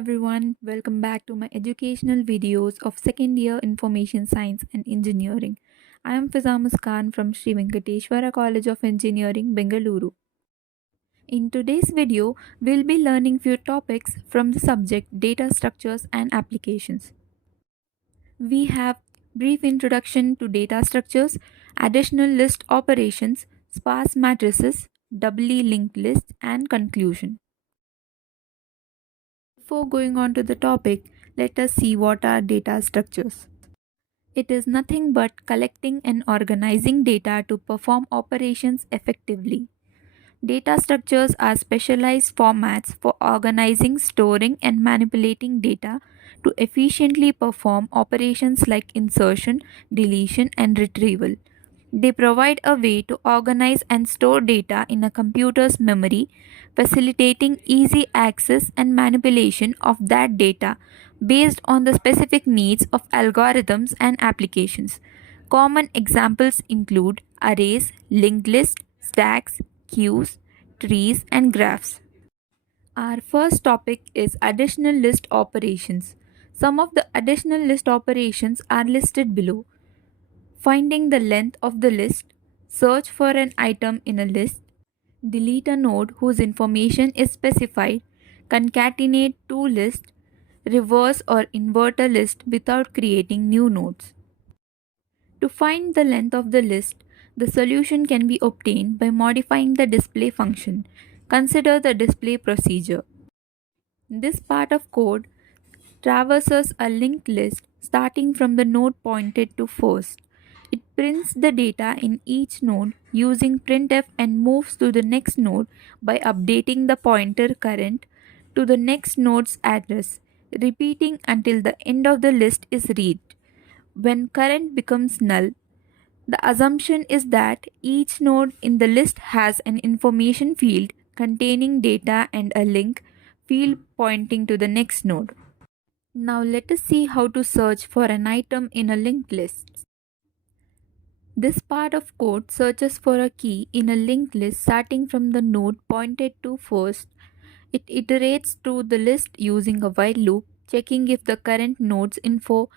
everyone, welcome back to my educational videos of second year Information Science and Engineering. I am Fiza Muskan from Sri Venkateshwara College of Engineering, Bengaluru. In today's video, we'll be learning few topics from the subject Data Structures and Applications. We have brief introduction to data structures, additional list operations, sparse matrices, doubly linked lists, and conclusion. Before going on to the topic, let us see what are data structures. It is nothing but collecting and organizing data to perform operations effectively. Data structures are specialized formats for organizing, storing, and manipulating data to efficiently perform operations like insertion, deletion, and retrieval. They provide a way to organize and store data in a computer's memory, facilitating easy access and manipulation of that data based on the specific needs of algorithms and applications. Common examples include arrays, linked lists, stacks, queues, trees, and graphs. Our first topic is additional list operations. Some of the additional list operations are listed below. Finding the length of the list, search for an item in a list, delete a node whose information is specified, concatenate two lists, reverse or invert a list without creating new nodes. To find the length of the list, the solution can be obtained by modifying the display function. Consider the display procedure. This part of code traverses a linked list starting from the node pointed to first. It prints the data in each node using printf and moves to the next node by updating the pointer current to the next node's address, repeating until the end of the list is reached. When current becomes null, the assumption is that each node in the list has an information field containing data and a link field pointing to the next node. Now let us see how to search for an item in a linked list. This part of code searches for a key in a linked list starting from the node pointed to first. It iterates through the list using a while loop, checking if the current node's info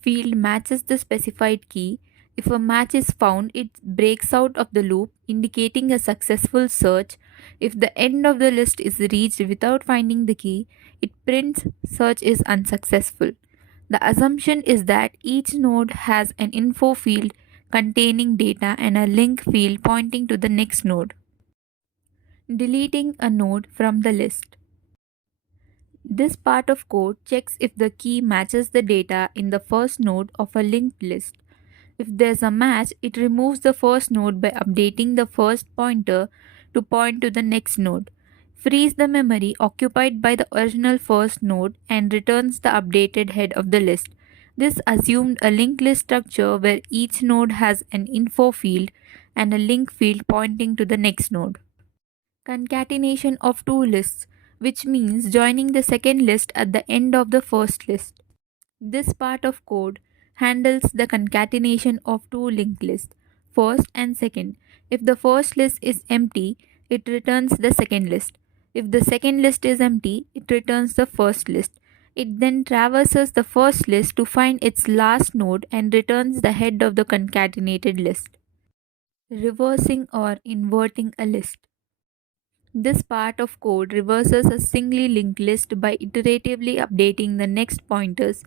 field matches the specified key. If a match is found, it breaks out of the loop, indicating a successful search. If the end of the list is reached without finding the key, it prints search is unsuccessful. The assumption is that each node has an info field containing data and a link field pointing to the next node. Deleting a node from the list. This part of code checks if the key matches the data in the first node of a linked list. If there's a match, it removes the first node by updating the first pointer to point to the next node, frees the memory occupied by the original first node, and returns the updated head of the list. This assumed a linked list structure where each node has an info field and a link field pointing to the next node. Concatenation of two lists, which means joining the second list at the end of the first list. This part of code handles the concatenation of two linked lists, first and second. If the first list is empty, it returns the second list. If the second list is empty, it returns the first list. It then traverses the first list to find its last node and returns the head of the concatenated list. Reversing or inverting a list. This part of code reverses a singly linked list by iteratively updating the next pointers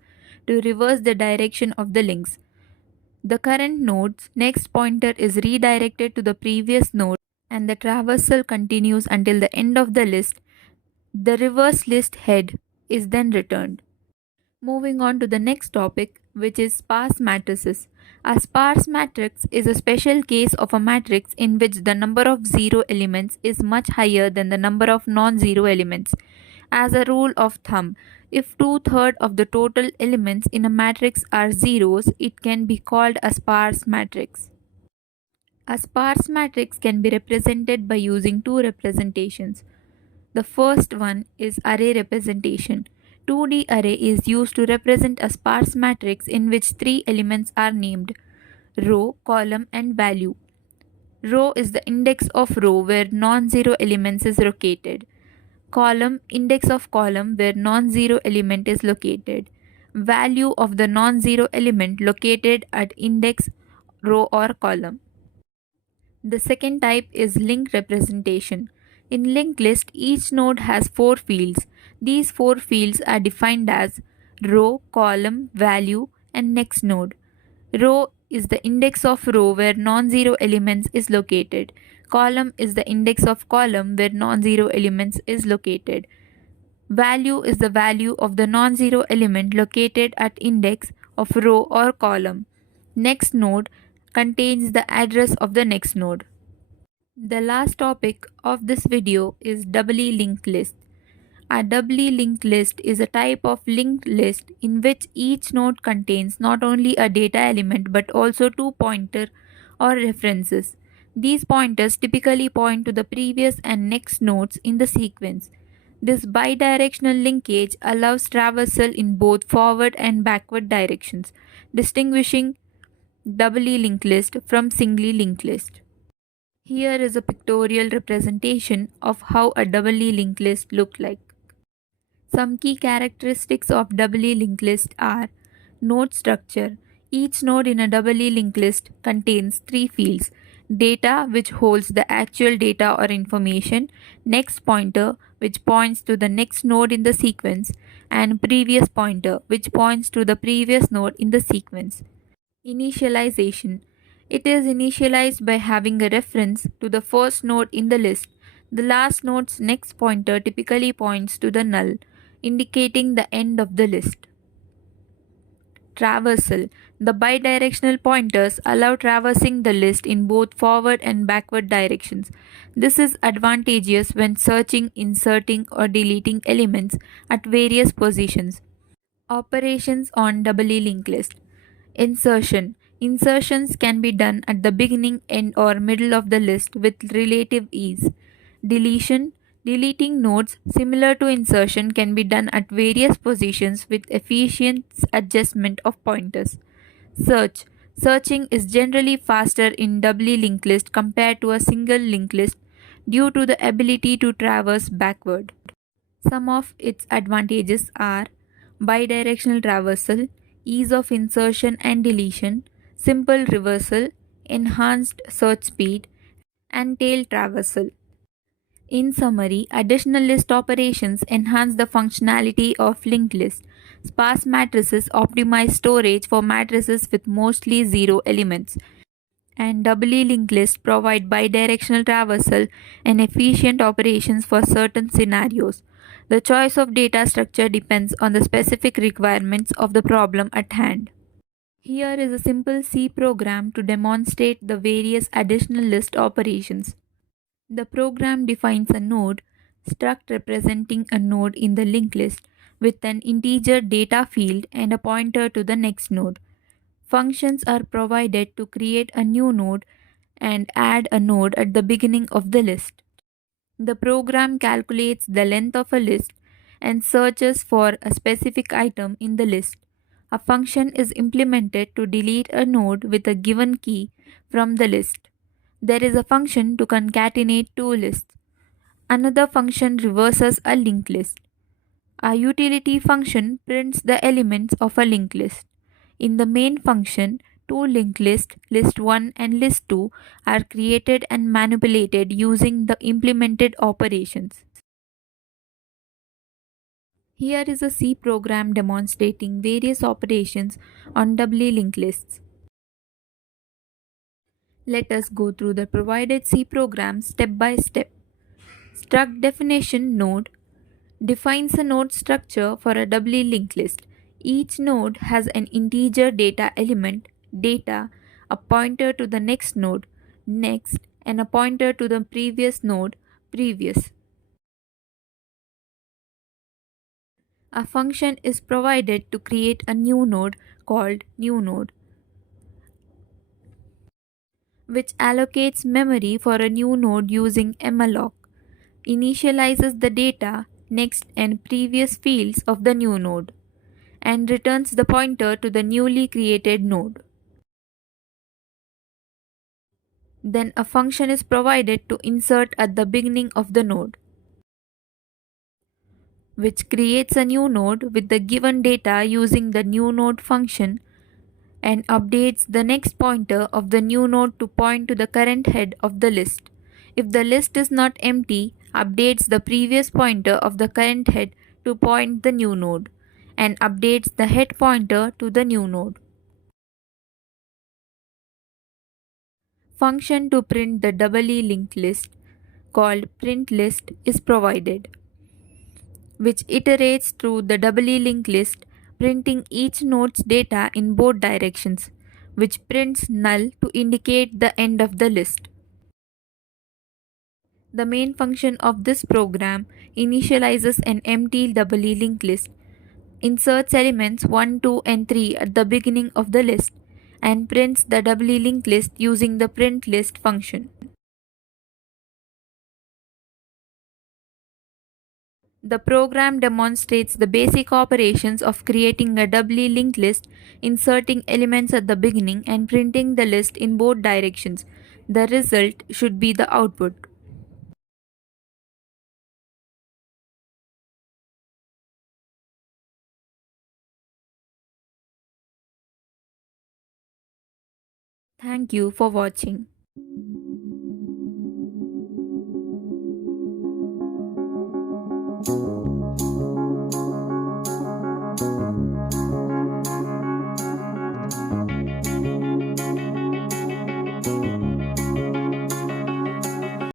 to reverse the direction of the links. The current node's next pointer is redirected to the previous node and the traversal continues until the end of the list. The reverse list head is then returned. Moving on to the next topic, which is sparse matrices. A sparse matrix is a special case of a matrix in which the number of zero elements is much higher than the number of non-zero elements. As a rule of thumb, if 2/3 of the total elements in a matrix are zeros, it can be called a sparse matrix. A sparse matrix can be represented by using two representations. The first one is array representation. 2D array is used to represent a sparse matrix in which three elements are named: row, column, and value. Row is the index of row where non-zero elements is located. Column, index of column where non-zero element is located. Value of the non-zero element located at index, row or column. The second type is linked representation. In linked list, each node has four fields. These four fields are defined as row, column, value, and next node. Row is the index of row where non-zero elements is located. Column is the index of column where non-zero elements is located. Value is the value of the non-zero element located at index of row or column. Next node contains the address of the next node. The last topic of this video is doubly linked list. A doubly linked list is a type of linked list in which each node contains not only a data element but also two pointer or references. These pointers typically point to the previous and next nodes in the sequence. This bidirectional linkage allows traversal in both forward and backward directions, distinguishing doubly linked list from singly linked list. Here is a pictorial representation of how a doubly linked list looks like. Some key characteristics of doubly linked list are node structure. Each node in a doubly linked list contains three fields: data, which holds the actual data or information; next pointer, which points to the next node in the sequence; and previous pointer, which points to the previous node in the sequence. Initialization. It is initialized by having a reference to the first node in the list. The last node's next pointer typically points to the null, indicating the end of the list. Traversal. The bidirectional pointers allow traversing the list in both forward and backward directions. This is advantageous when searching, inserting, or deleting elements at various positions. Operations on doubly linked list. Insertion. Insertions can be done at the beginning, end, or middle of the list with relative ease. Deletion. Deleting nodes similar to insertion can be done at various positions with efficient adjustment of pointers. Search. Searching is generally faster in doubly linked list compared to a single linked list due to the ability to traverse backward. Some of its advantages are bidirectional traversal, ease of insertion and deletion, simple reversal, enhanced search speed, and tail traversal. In summary, additional list operations enhance the functionality of linked list. Sparse matrices optimize storage for matrices with mostly zero elements, and doubly linked lists provide bidirectional traversal and efficient operations for certain scenarios. The choice of data structure depends on the specific requirements of the problem at hand. Here is a simple C program to demonstrate the various additional list operations. The program defines a node, struct representing a node in the linked list, with an integer data field and a pointer to the next node. Functions are provided to create a new node and add a node at the beginning of the list. The program calculates the length of a list and searches for a specific item in the list. A function is implemented to delete a node with a given key from the list. There is a function to concatenate two lists. Another function reverses a linked list. A utility function prints the elements of a linked list. In the main function, two linked lists, list 1 and list 2, are created and manipulated using the implemented operations. Here is a C program demonstrating various operations on doubly linked lists. Let us go through the provided C program step by step. Struct definition node defines a node structure for a doubly linked list. Each node has an integer data element, data, a pointer to the next node, next, and a pointer to the previous node, previous. A function is provided to create a new node called new node, which allocates memory for a new node using malloc, initializes the data, next, and previous fields of the new node, and returns the pointer to the newly created node. Then a function is provided to insert at the beginning of the node. which creates a new node with the given data using the new node function and updates the next pointer of the new node to point to the current head of the list. If the list is not empty, updates the previous pointer of the current head to point the new node and updates the head pointer to the new node. Function to print the doubly linked list called printList is provided, which iterates through the doubly linked list, printing each node's data in both directions, which prints null to indicate the end of the list. The main function of this program initializes an empty doubly linked list, inserts elements 1, 2, and 3 at the beginning of the list, and prints the doubly linked list using the printList function. The program demonstrates the basic operations of creating a doubly linked list, inserting elements at the beginning, and printing the list in both directions. The result should be the output. Thank you for watching.